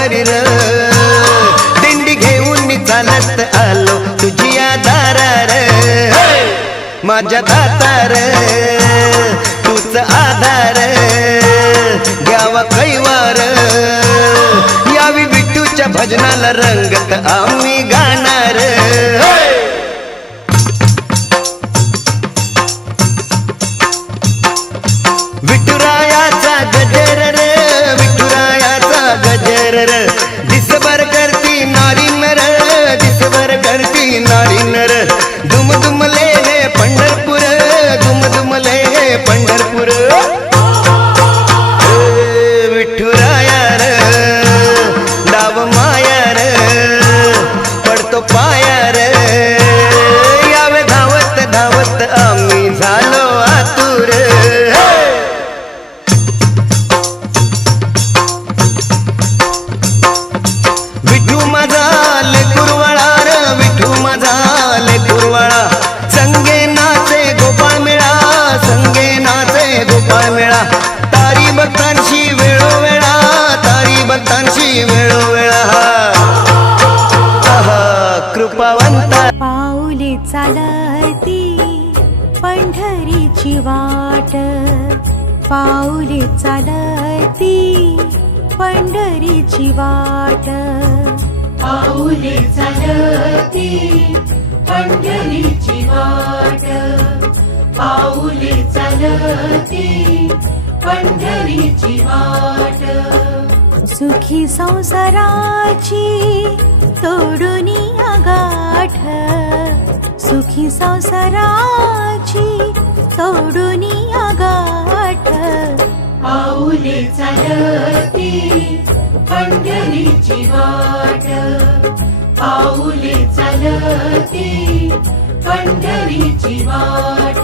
वारकरी र दिंडी घेऊन चालत आलो तुझ्या दारार माझ्या दातार तूच आधार द्यावा कैवार यावी विठूच्या भजनाला रंगत आम्ही गाणार विठुरायाचा गजर रे विठुरायाचा गजर रे दिसभर करती नारी नर दिसभर करती नारी नर दुम दुमले हे पंढरपूर दुम दुमले हे पंढरपूर विठुराया रे डाव माया रे पडतो पाया रे यावे धावत धावत आम्ही झालो आतुर विठू माझा लेकुरवाळा रे विठू माझा लेकुरवाळा संगे नाचे गोपाळ मेळा संगे नाचे गोपाळ मेळा तारी भक्तांशी वेळोवेळा तारी भक्तांशी वेळोवेळा कृपावंता पाऊले चालती पंढरीची वाट पाऊले चालती पंढरीची वाट पाऊले चालती पंढरीची वाट पाऊले चालती पंढरीची वाट सुखी संसाराची तोडून गाठ सुखी संसाराची तोडून गाठ पाऊले चालती पंढरीची वाट पाऊले चालती पंढरीची वाट